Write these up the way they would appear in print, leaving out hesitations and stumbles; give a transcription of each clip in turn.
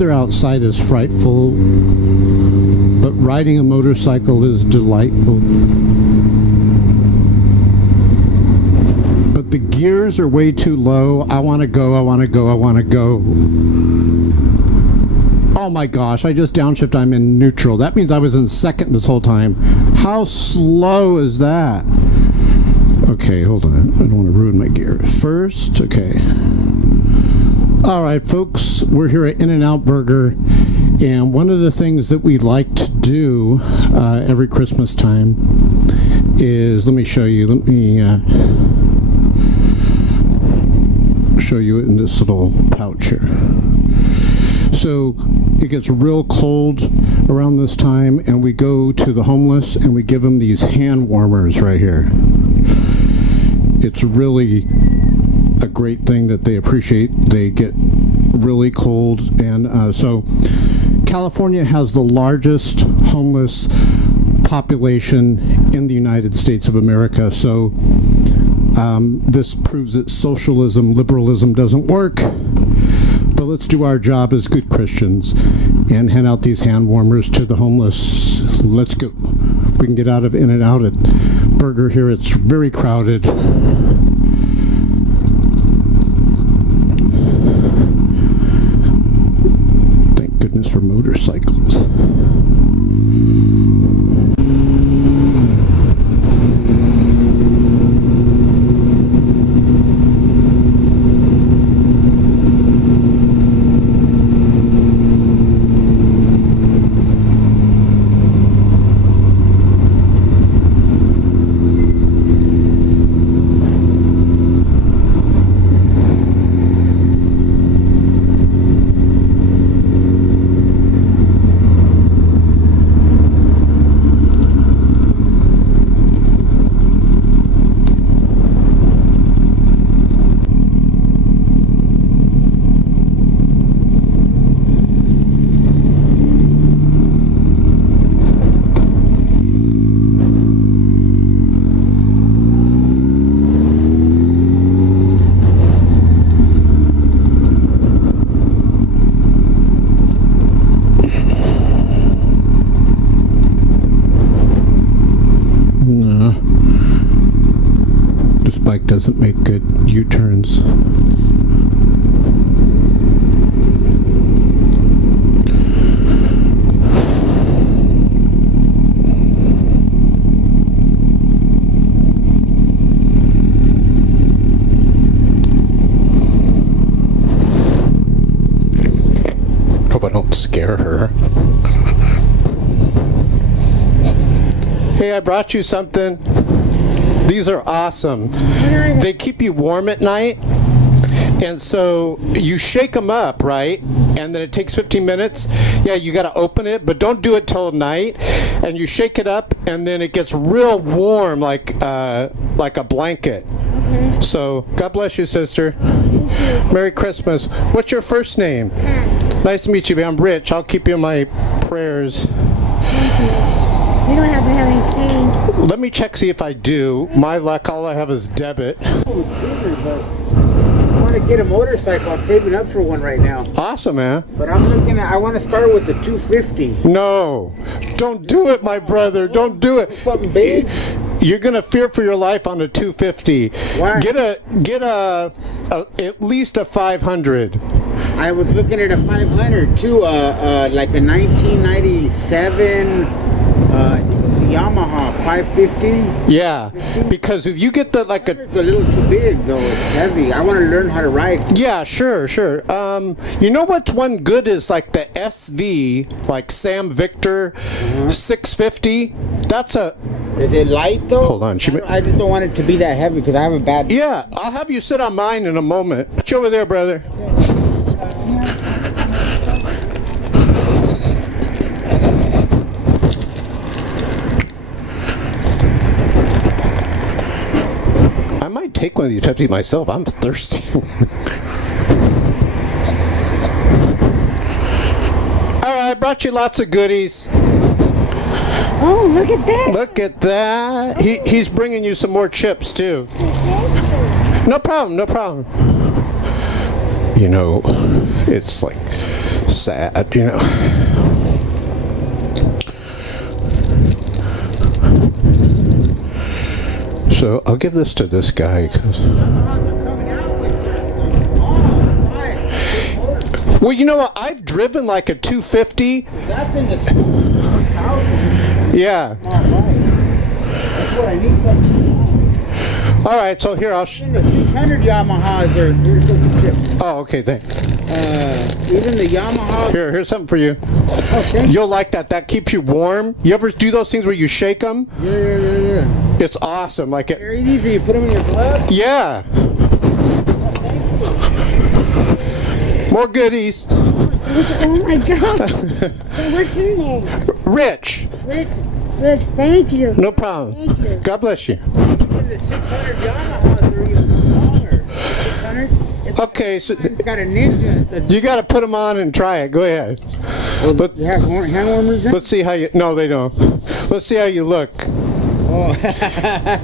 weather outside is frightful, but riding a motorcycle is delightful. But the gears are way too low. I want to go, I want to go, I want to go. Oh my gosh, I just downshift, I'm in neutral. That means I was in second this whole time. How slow is that? Okay, hold on. I don't want to ruin my gear. First, okay. Alright folks, we're here at In-N-Out Burger, and one of the things that we like to do every Christmas time is, let me show you, show you in this little pouch here. So it gets real cold around this time, and we go to the homeless and we give them these hand warmers right here. It's really a great thing that they appreciate. They get really cold, and so California has the largest homeless population in the United States of America. So this proves that socialism, liberalism doesn't work. But let's do our job as good Christians and hand out these hand warmers to the homeless. Let's go. We can get out of In-N-Out at Burger here. It's very crowded. Thank goodness for motorcycles. Bike doesn't make good U-turns. Hope I don't scare her. Hey, I brought you something. These are awesome. They keep you warm at night, and so you shake them up, right? And then it takes 15 minutes. Yeah, you got to open it, but don't do it till night. And you shake it up, and then it gets real warm, like a blanket. Okay. So God bless you, sister. Merry Christmas. What's your first name? Nice to meet you. I'm Rich. I'll keep you in my prayers. You don't happen to have any change? Let me check, see if I do. My luck, all I have is debit. I want to get a motorcycle. I'm saving up for one right now. Awesome, man. But I'm looking at, I want to start with the 250. No, don't do it, my brother. Don't do it. Something big. You're gonna fear for your life on a 250. Why? Get a at least a 500. I was looking at a 500 too. Like a 1997. I think it was a Yamaha 550. Yeah, because if you get It's a little too big though. It's heavy. I want to learn how to ride. Yeah, sure. You know what's one good is like the SV, like Sam Victor 650. That's a. Is it light though? Hold on. I just don't want it to be that heavy because I have a bad. Yeah, I'll have you sit on mine in a moment. Watch over there, brother. I might take one of these Pepsi myself. I'm thirsty. Alright, I brought you lots of goodies. Oh, look at that. Look at that. He's bringing you some more chips, too. No problem, no problem. You know, it's like sad, you know. So I'll give this to this guy. Well, you know what? I've driven like a 250. That thing is 1,000. Yeah. That's what I need something. All right, so here I'll. Even the 600 Yamahas are. Here's the chips. Oh, okay, thanks. Even the Yamaha. Here's something for you. Oh, thank you. You'll like that. That keeps you warm. You ever do those things where you shake them? Yeah. It's awesome. Like it. Carry these and you put them in your glove? Yeah. More goodies. Oh my God. What's your name? Rich. Rich, thank you. No problem. Thank you. God bless you. Even the 600 Yamahas are even smaller. The 600s? Okay, so It's got a Ninja. you got to put them on and try it. Go ahead. Well, you have hand warmers in? Let's see how you. No, they don't. Let's see how you look. Oh.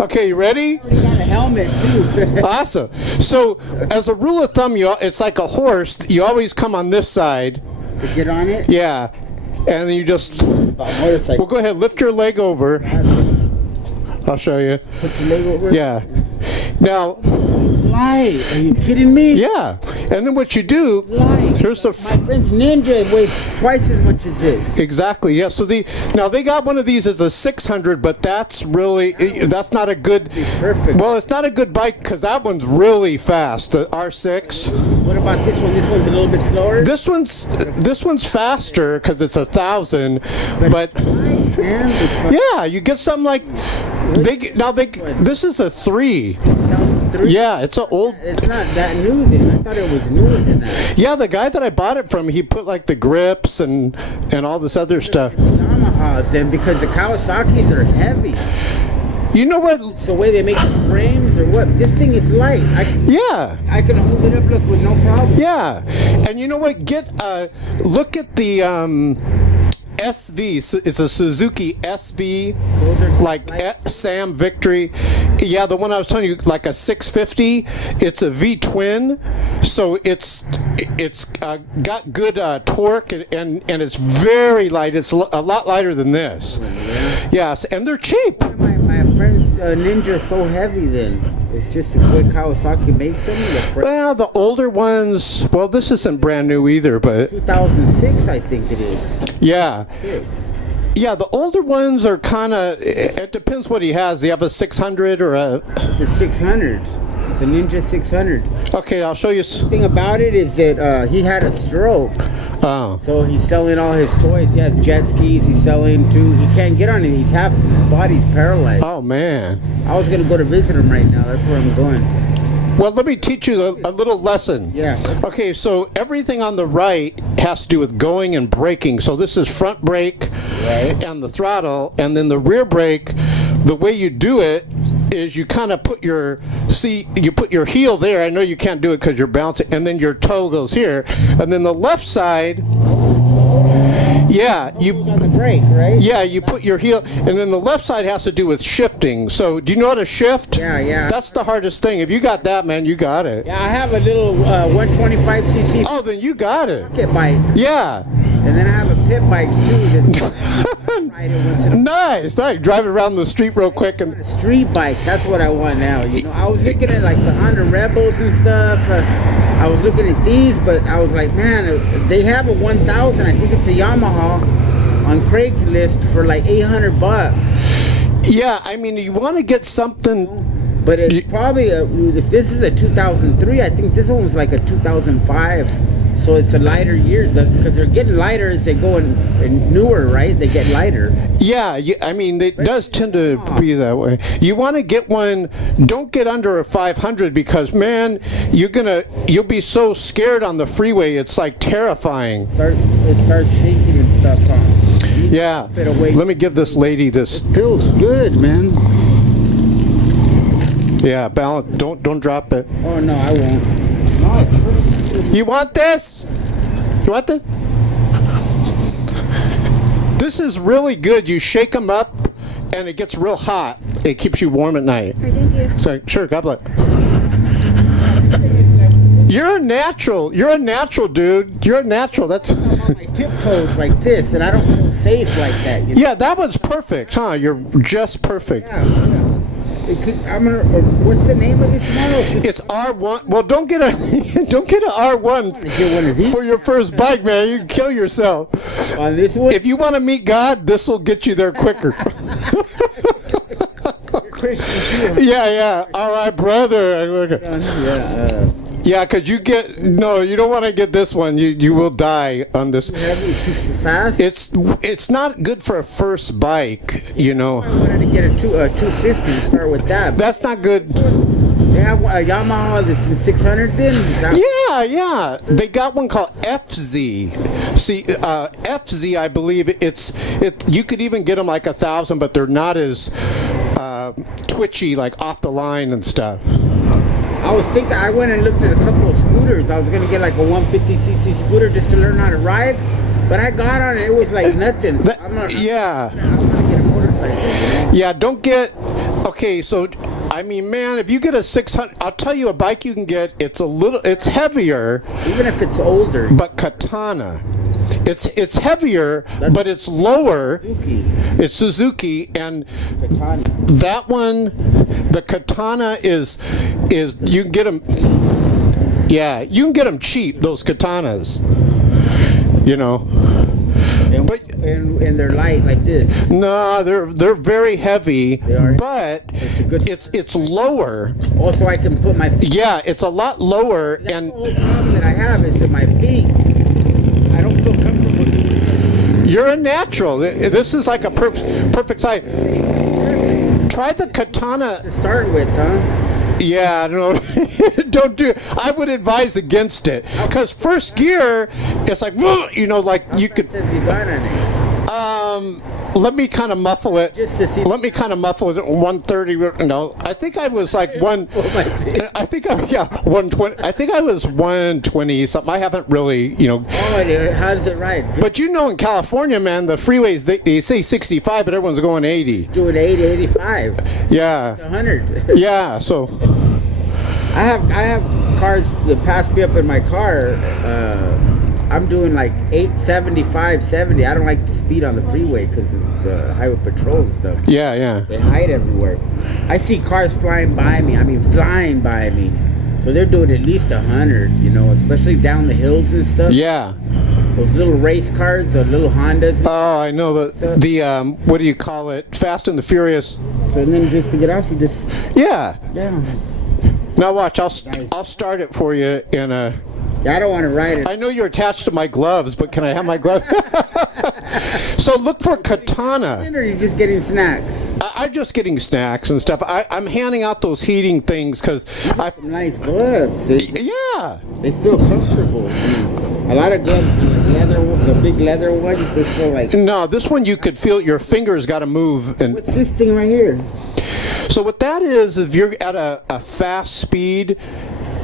Okay, you ready? You got a helmet too. Awesome. So, as a rule of thumb, it's like a horse. You always come on this side. To get on it? Yeah. And then you just. Motorcycle. Well, go ahead. Lift your leg over. I'll show you. Put your leg over. Yeah. Now. It's light. Are you kidding me? Yeah. And then what you do. Light. Here's the. My friend's Ninja weighs twice as much as this. Exactly. Yeah. So now they got one of these as a 600, but that's that's not a good. Perfect. Well, it's not a good bike because that one's really fast. The R6. What about this one? This one's a little bit slower. This one's faster because it's 1,000, but yeah, you get something like this is a 3. Yeah, it's an old. It's not that new then. I thought it was newer than that. Yeah, the guy that I bought it from, he put like the grips and all this other stuff. Yamahas then because the Kawasaki's are heavy. You know what? It's the way they make the frames or what? This thing is light. Yeah. I can hold it up, look, with no problem. Yeah, and you know what? Look at the SV. It's a Suzuki SV, Those are like Sam Victory. Yeah, the one I was telling you, like a 650. It's a V twin, so it's got good torque and it's very light. It's a lot lighter than this. Yes, and they're cheap. My friend's Ninja is so heavy then. It's just the way Kawasaki makes them. Well, the older ones. Well, this isn't brand new either, but 2006, I think it is. yeah. Yeah, the older ones are kind of. It depends what he has. Do you have a 600 or a? It's a 600. It's a Ninja 600. Okay, I'll show you. The thing about it is that he had a stroke. Oh. So he's selling all his toys. He has jet skis. He's selling too. He can't get on it. His body's paralyzed. Oh man. I was gonna go to visit him right now. That's where I'm going. Well, let me teach you a little lesson. Yeah. Okay, so everything on the right has to do with going and braking. So this is front brake and the throttle, and then the rear brake. The way you do it is you kind of put your heel there. I know you can't do it because you're bouncing, and then your toe goes here, and then the left side. Yeah, you on the brake, right? Yeah, you put your heel, and then the left side has to do with shifting. So, do you know how to shift? Yeah. That's the hardest thing. If you got that, man, you got it. Yeah, I have a little 125cc Oh, then you got it. pocket bike, Yeah. and then I have a pit bike too. That's Nice. Drive it around the street real quick and. a street bike. That's what I want now. You know, I was looking at like the Honda Rebels and stuff. I was looking at these, but I was like, man, they have a 1000. I think it's a Yamaha on Craigslist for like $800. Yeah, I mean, you want to get something. But it's probably if this is a 2003, I think this one was like a 2005. So it's a lighter year because they're getting lighter as they go in newer, right? They get lighter. Yeah, I mean, it does tend to be that way. You want to get one. Don't get under a 500 because, man, you'll be so scared on the freeway. It's like terrifying. It starts shaking and stuff. Yeah. Let me give this lady this. It feels good, man. Yeah, balance. Don't drop it. Oh no, I won't. You want this? You want this? This is really good. You shake them up, and it gets real hot. It keeps you warm at night. Thank you. So sure, God bless. You're a natural. You're a natural, dude. You're a natural. That's. on my tiptoes like this, and I don't feel safe like that. You know? Yeah, that one's perfect, huh? You're just perfect. Yeah. What's the name of this model? It's R1. Well, don't get a don't get an R1 Get one of these for your first bike, man. You can kill yourself. on this one. If you want to meet God, this will get you there quicker. You're Christian too. Huh? Yeah. All right, brother. Yeah. Yeah, because you don't want to get this one. You will die on this. Heavy. It's too fast. It's not good for a first bike, you know. I wanted to get a 250. Start with that. That's not good. They have a Yamaha that's in 600 then? Yeah. They got one called FZ. See, FZ, I believe you could even get them like 1,000, but they're not as twitchy, like off the line and stuff. I was thinking, I went and looked at a couple of scooters. I was going to get like a 150cc scooter just to learn how to ride. But I got on it, it was like nothing. So I'm going to get a motorcycle. You know? Yeah, don't get... Okay, so... I mean, man, if you get a 600, I'll tell you a bike you can get. It's heavier, even if it's older. but Katana, it's heavier, but it's lower. Suzuki. It's Suzuki, and Katana. that one, the Katana is you can get them. Yeah, you can get them cheap. Those Katanas, you know. And they're light like this. No, they're very heavy. They are. But it's lower. Also, I can put my feet. Yeah, it's a lot lower, That's and the whole problem that I have is that my feet. I don't feel comfortable doing this. you're a natural. This is like a perfect size. Try the Katana. To start with, huh? Yeah, no, don't do. I would advise against it because first gear, it's like like you could. Says you got on it. Let me kind of muffle it. Just to see. Let me kind of muffle it at 130. No, I think I was like one. I think 120. I think I was 120 something. I haven't really, Oh, how does it ride? But in California, man, the freeways they say 65, but everyone's going 80. Doing 80, 85, Yeah. 100. Yeah. So. I have cars that pass me up in my car. I'm doing like 75, 70. I don't like to speed on the freeway because of the highway patrol and stuff. Yeah. They hide everywhere. I see cars flying by me. So they're doing at least 100, especially down the hills and stuff. Yeah. Those little race cars, the little Hondas. Oh, I know the what do you call it? Fast and the Furious. So then just to get off, you just... Yeah. Yeah. Now watch, I'll start it for you in a... I don't want to ride it. I know you're attached to my gloves, but can I have my gloves? So look for Katana. Or are you just getting snacks? I'm just getting snacks and stuff. I'm handing out those heating things because Nice gloves. yeah. They feel comfortable. A lot of gloves, the big leather ones, they feel like... No, this one you could feel your fingers got to move. And What's this thing right here? so what that is, if you're at a fast speed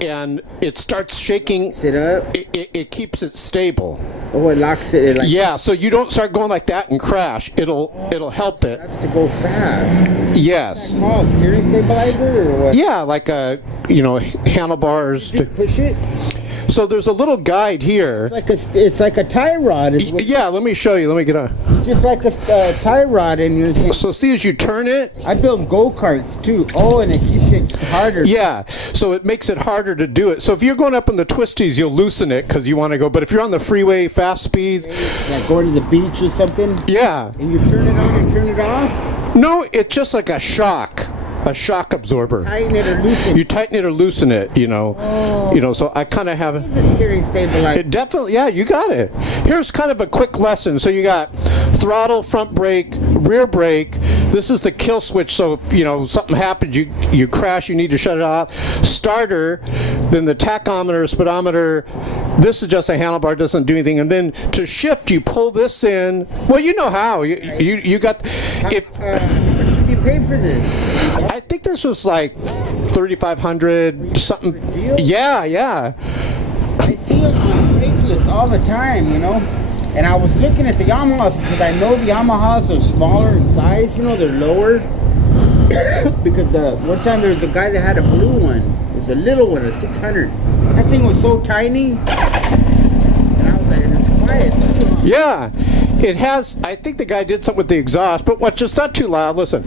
and it starts shaking, Sit up. it keeps it stable. Oh, it locks it. Yeah, so you don't start going like that and crash. It'll help it. That's to go fast. Yes. Called steering stabilizer or what? Yeah, like handlebars. Push it. So there's a little guide here. It's like a tie rod. Yeah, let me show you. Let me get a. Just like a tie rod in your. So see, as you turn it. I build go-karts too. Oh, and it keeps it harder. Yeah, so it makes it harder to do it. So if you're going up in the twisties, you'll loosen it because you want to go. But if you're on the freeway, fast speeds. Like going to the beach or something. Yeah. And you turn it on and turn it off. No, it's just like a shock absorber. Tighten it or loosen. You tighten it or loosen it, So I kind of have It's a steering stabilizer. It definitely, yeah, you got it. Here's kind of a quick lesson. So you got throttle, front brake, rear brake. This is the kill switch. So if something happens, you crash, you need to shut it off. Starter, then the tachometer, speedometer. This is just a handlebar, doesn't do anything. And then to shift, you pull this in. Well, you know how. You got. If Should you pay for this? I think this was like 3,500 something. Good deal? Yeah. I see them on Craigslist all the time, And I was looking at the Yamahas because I know the Yamahas are smaller in size, they're lower. Because one time there was a guy that had a blue one. It was a little one, a 600. That thing was so tiny. And I was like, it's quiet. quiet too. Yeah, it has. I think the guy did something with the exhaust, but what? Just not too loud. Listen.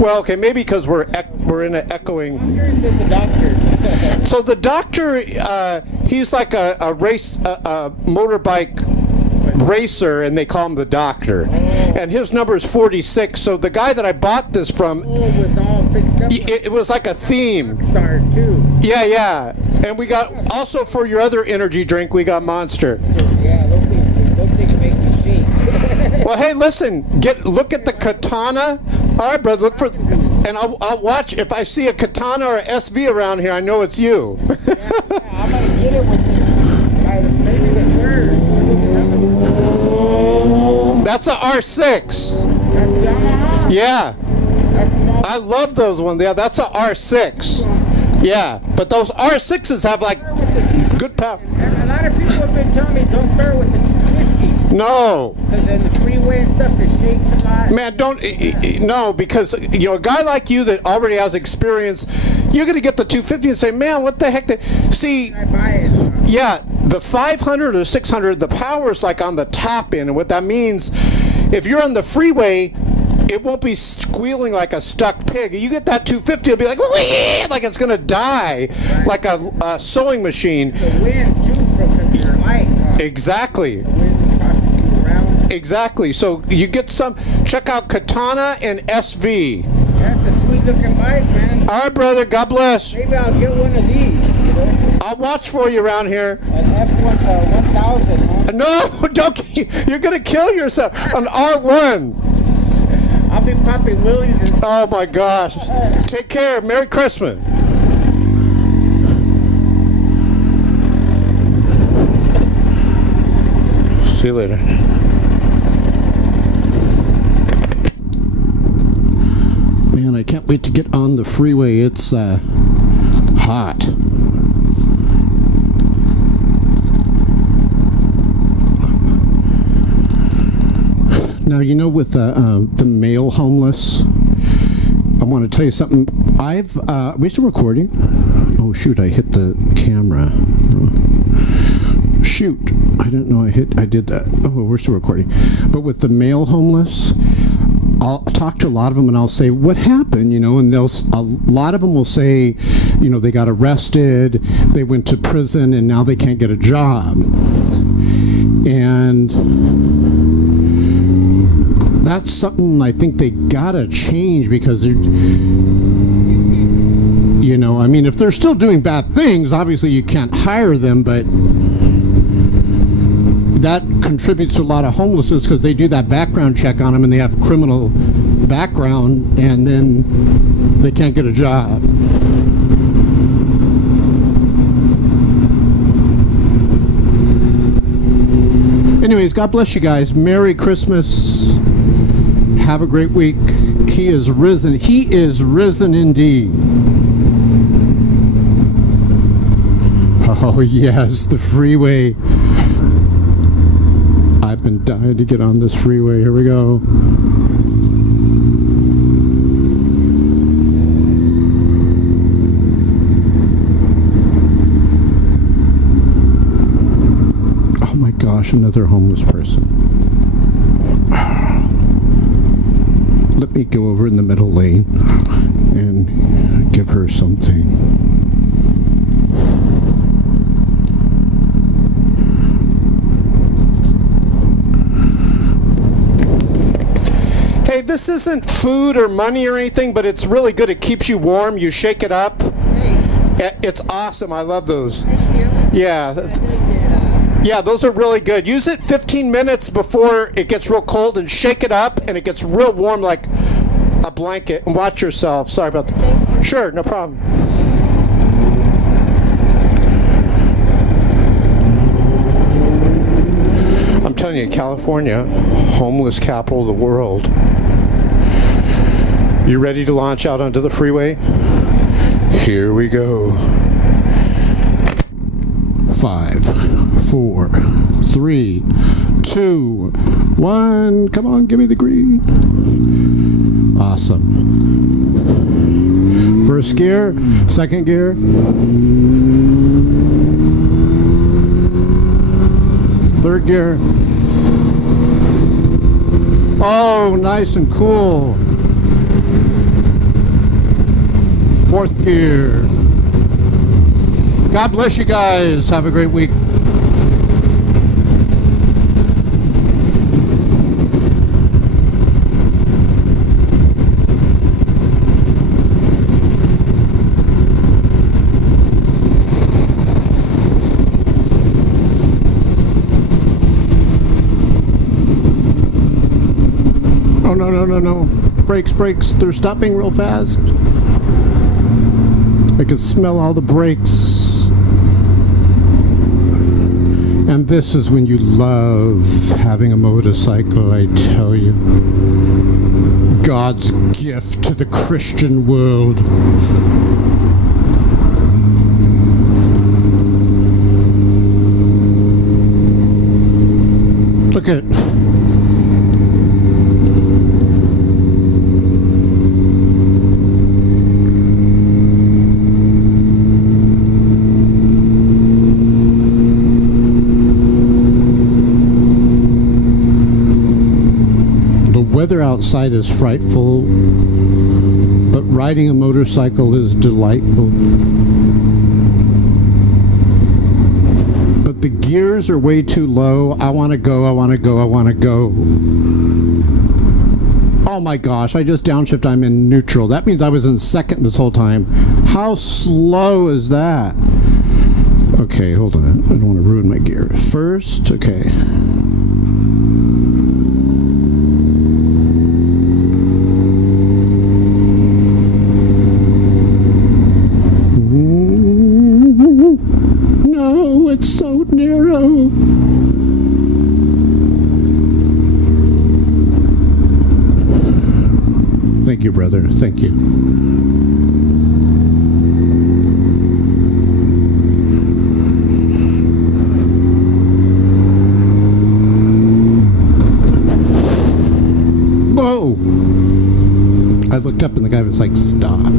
Well, okay, maybe because we're in an echoing. Here says the doctor. So the doctor, he's like a motorbike racer, and they call him the doctor. And his number is 46. So the guy that I bought this from, It was all fixed up. it was like a theme. Star too. Yeah, yeah. And we got also for your other energy drink, we got Monster. Yeah, those things make me shake. Well, hey, listen, look at the katana. All right, brother, look for, and I'll watch. If I see a katana or a SV around here, I know it's you. Yeah, I'm gonna get it with maybe the third. That's a R6. That's Yamaha. Yeah, That's small. I love those ones. Yeah, that's a R6. Yeah, but those R6s have like good power. And a lot of people have been telling me don't start with the 250 No. because in the freeway and stuff it shakes a lot. Man, don't, no, because, you know, a guy like you that already has experience, you're going to get the 250 and say, man, what the heck? See, I buy it. yeah, the 500 or 600, the power is like on the top end. And what that means, if you're on the freeway, it won't be squealing like a stuck pig. You get that 250, it'll be like, wee, like it's going to die, Right. like a sewing machine. The wind too from your light. Exactly. The wind tosses you around. Exactly. So you get some, check out Katana and SV. That's a sweet looking bike, man. All right, brother. God bless. Maybe I'll get one of these. You know, I'll watch for you around here. an F1000, huh? No, don't. You're gonna kill yourself. An R1. I'll be popping wheelies and stuff. Oh my gosh. Take care. Merry Christmas. See you later. Man, I can't wait to get on the freeway. It's hot. Now, you know, with the male homeless, I want to tell you something. We still recording? Oh, shoot, I hit the camera. Shoot, I didn't know I did that. Oh, we're still recording. But with the male homeless, I'll talk to a lot of them and I'll say, what happened? You know, and a lot of them will say, you know, they got arrested, they went to prison, and now they can't get a job. And that's something I think they gotta change, because they're, you know, I mean, if they're still doing bad things, obviously you can't hire them, but that contributes to a lot of homelessness, because they do that background check on them and they have a criminal background, and then they can't get a job. Anyways, God bless you guys. Merry Christmas. Have a great week. He is risen. He is risen indeed. Oh yes, the freeway. I've been dying to get on this freeway. Here we go. Oh my gosh, another homeless person. Let me go over in the middle lane and give her something. Hey, this isn't food or money or anything, but it's really good. It keeps you warm. You shake it up. Thanks. It's awesome. I love those. Thank you. Yeah. I just did, Yeah, those are really good. Use it 15 minutes before it gets real cold and shake it up, and it gets real warm like a blanket. And watch yourself. Sorry about that. Sure, no problem. I'm telling you, California, homeless capital of the world. You ready to launch out onto the freeway? Here we go. 5, 4, 3, 2, 1. Come on, give me the green. Awesome. First gear, second gear. Third gear. Oh, nice and cool. Fourth gear. God bless you guys. Have a great week. Oh, no. Brakes. They're stopping real fast. I can smell all the brakes. And this is when you love having a motorcycle, I tell you. God's gift to the Christian world. Look at it. Weather outside is frightful, but riding a motorcycle is delightful. But the gears are way too low. I want to go. Oh my gosh, I just downshift. I'm in neutral. That means I was in second this whole time. How slow is that? Okay, hold on. I don't want to ruin my gear. First, okay. It's so narrow. Thank you, brother. Thank you. Whoa! I looked up and the guy was like, stop.